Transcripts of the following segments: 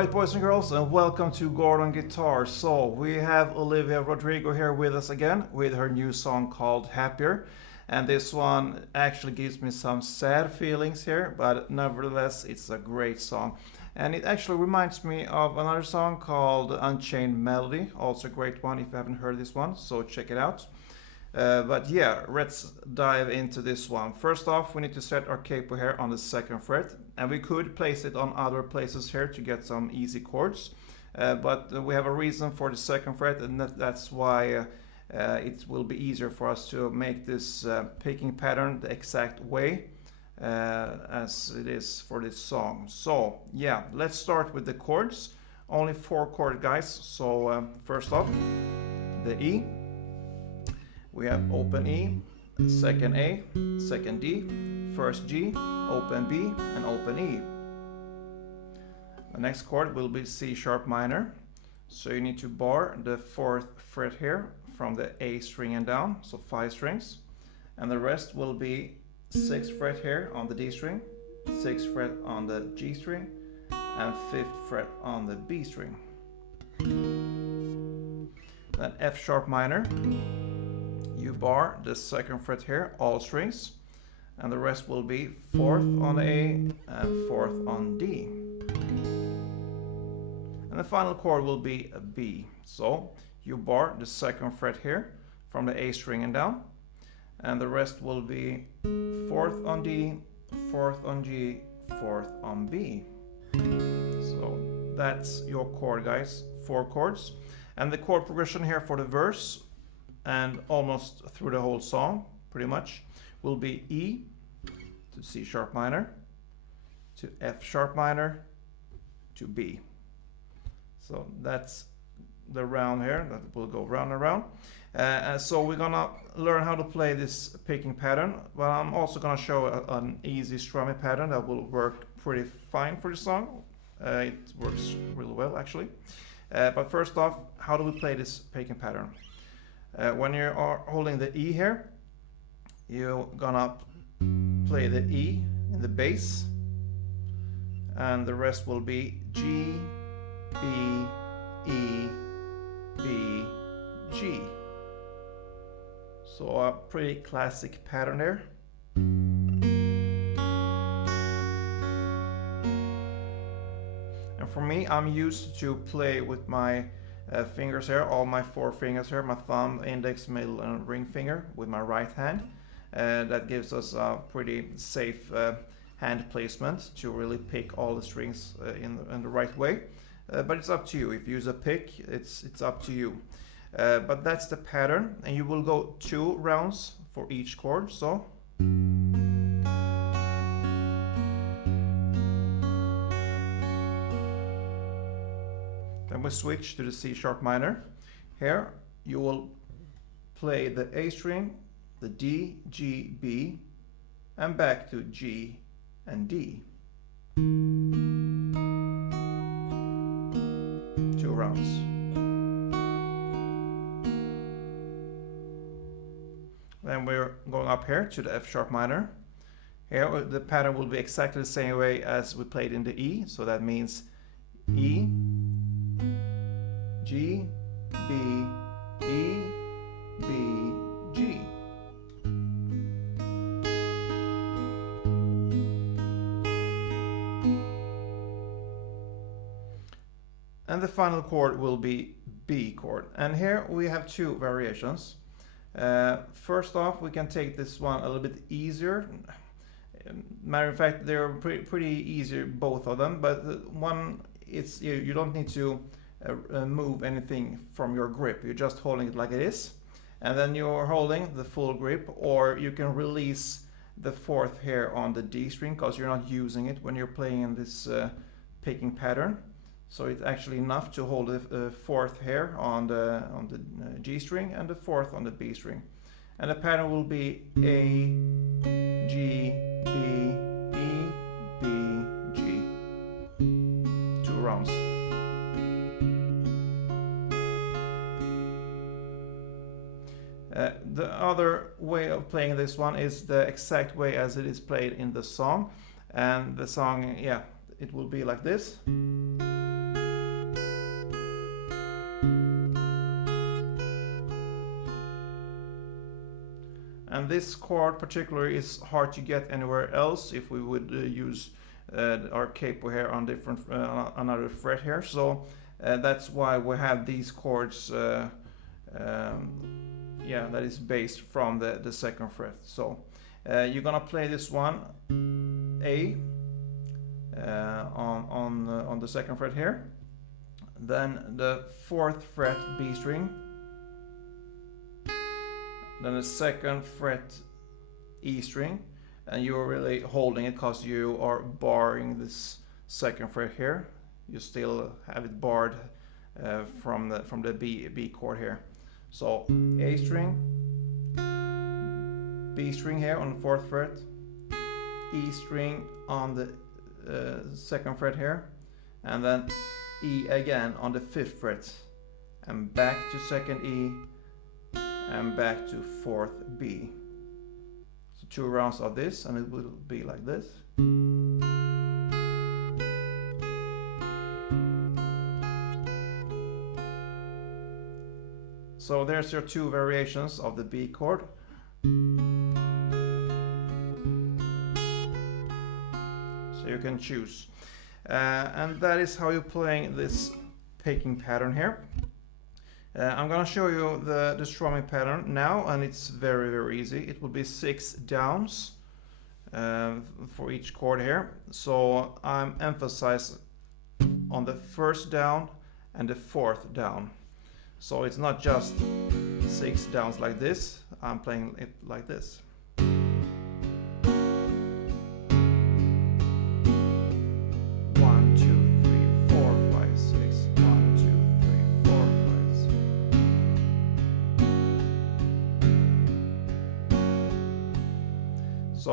Alright, boys and girls, and welcome to Gordon Guitar. So, we have Olivia Rodrigo here with us again with her new song called Happier. And this one actually gives me some sad feelings here, but nevertheless, it's a great song. And it actually reminds me of another song called Unchained Melody, also a great one if you haven't heard this one, so check it out. But yeah, let's dive into this one. First off, we need to set our capo here on the 2nd fret, and we could place it on other places here to get some easy chords. But we have a reason for the 2nd fret, and that's why it will be easier for us to make this picking pattern the exact way as it is for this song. So yeah, let's start with the chords. Only 4 chord guys. So first off, the E. We have open E, 2nd A, 2nd D, 1st G, open B, and open E. The next chord will be C sharp minor. So you need to bar the 4th fret here from the A string and down, so 5 strings. And the rest will be 6th fret here on the D string, 6th fret on the G string, and 5th fret on the B string. Then F sharp minor. You bar the 2nd fret here, all strings, and the rest will be 4th on the A and 4th on D. And the final chord will be a B. So you bar the 2nd fret here from the A string and down, and the rest will be 4th on D, 4th on G, 4th on B. So that's your chord, guys, 4 chords. And the chord progression here for the verse and almost through the whole song, pretty much, will be E to C sharp minor, to F sharp minor, to B. So that's the round here, that will go round and round. So we're gonna learn how to play this picking pattern. Well, I'm also gonna show an easy strumming pattern that will work pretty fine for the song. It works really well, actually. But first off, how do we play this picking pattern? When you are holding the E here, you're gonna play the E in the bass, and the rest will be G, B, E, B, G. So a pretty classic pattern there. And for me, I'm used to play with my fingers here, all my 4 fingers here, my thumb, index, middle, and ring finger with my right hand. That gives us a pretty safe hand placement to really pick all the strings in the right way. But it's up to you. If you use a pick, it's up to you. But that's the pattern, and you will go 2 rounds for each chord. So then we switch to the C sharp minor. Here you will play the A string, the D, G, B, and back to G and D. 2 rounds. Then we're going up here to the F sharp minor. Here the pattern will be exactly the same way as we played in the E, so that means E, G, B, E, B, G. And the final chord will be B chord. And here we have 2 variations. First off, we can take this one a little bit easier. Matter of fact, they're pretty easy, both of them, but one, it's you don't need to move anything from your grip. You're just holding it like it is, and then you're holding the full grip, or you can release the 4th here on the D string because you're not using it when you're playing in this picking pattern. So it's actually enough to hold the 4th here on the G string and the 4th on the B string. And the pattern will be A, G, B, E, B, G. 2 rounds. The other way of playing this one is the exact way as it is played in the song. And the song, yeah, it will be like this. this chord particularly is hard to get anywhere else if we would use our capo here on different another fret here. So that's why we have these chords. Yeah, that is based from the second fret. So you're gonna play this one A on the second fret here, then the 4th fret B string, then the 2nd fret E string, and you're really holding it because you are barring this 2nd fret here. You still have it barred from the B chord here. So A string, B string here on the 4th fret, E string on the 2nd fret here, and then E again on the 5th fret, and back to 2nd E, and back to 4th B. So 2 rounds of this, and it will be like this. So there's your 2 variations of the B chord. So you can choose. And that is how you're playing this picking pattern here. I'm gonna show you the strumming pattern now, and it's very, very easy. It will be 6 downs for each chord here. So I'm emphasizing on the 1st down and the 4th down. So it's not just 6 downs like this, I'm playing it like this. 1, 2, 3, 4, 5, 6. 1, 2, 3, 4, 5, 6. So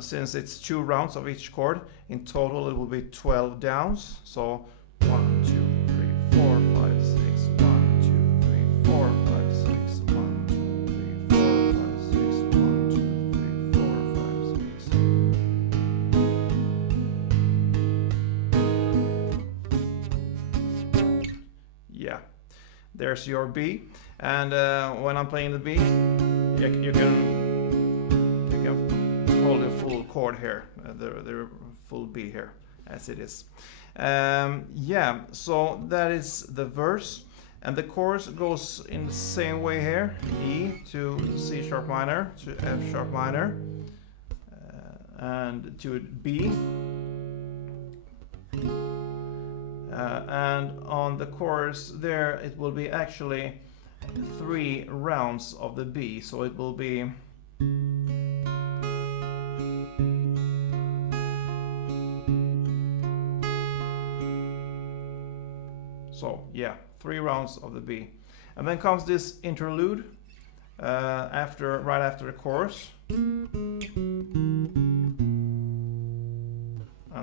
since it's 2 rounds of each chord, in total it will be 12 downs. So 1, 2, 3, 4, 5, 6. 1, 2, 3, 4, 5, 6. 1, 2, 3, 4, 5, 6. 1, 2, 3, 4, 5, 6. Yeah, there's your B. And when I'm playing the B, you can hold the full chord here, the full B here, as it is. Yeah, so that is the verse, and the chorus goes in the same way here: E to C sharp minor to F sharp minor, and to B. And on the chorus there, it will be actually 3 rounds of the B, so it will be so yeah, 3 rounds of the B. And then comes this interlude right after the chorus, and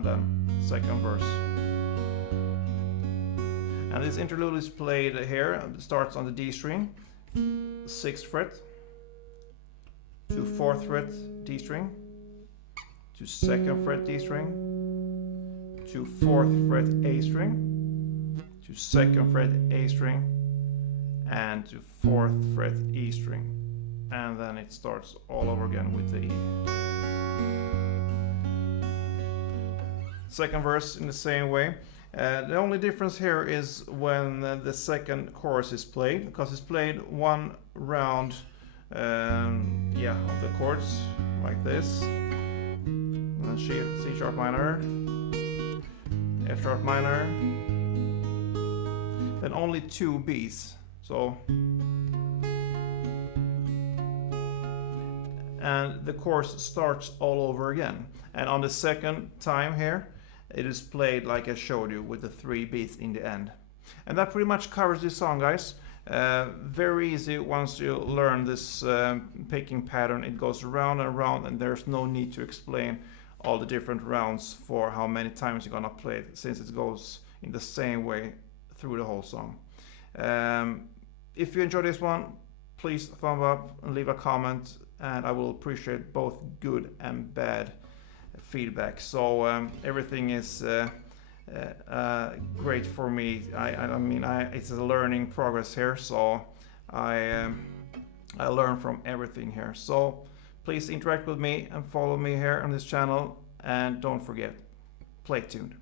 then 2nd verse. And this interlude is played here. It starts on the D string, 6th fret, to 4th fret D string, to 2nd fret D string, to 4th fret A string, to 2nd fret A string, and to 4th fret E string. And then it starts all over again with the E. 2nd verse in the same way. The only difference here is when the 2nd chorus is played, because it's played 1 round yeah, of the chords like this. And then C sharp minor, F sharp minor, then only 2 B's. So, and the chorus starts all over again. And on the 2nd time here, it is played like I showed you, with the 3 beats in the end. And that pretty much covers this song, guys. Very easy once you learn this picking pattern. It goes around and around, and there's no need to explain all the different rounds for how many times you're gonna play it, since it goes in the same way through the whole song. If you enjoyed this one, please thumb up and leave a comment, and I will appreciate both good and bad feedback. So everything is great for me. I mean, it's a learning progress here, so I learn from everything here. So Please interact with me and follow me here on this channel. And don't forget, play tuned.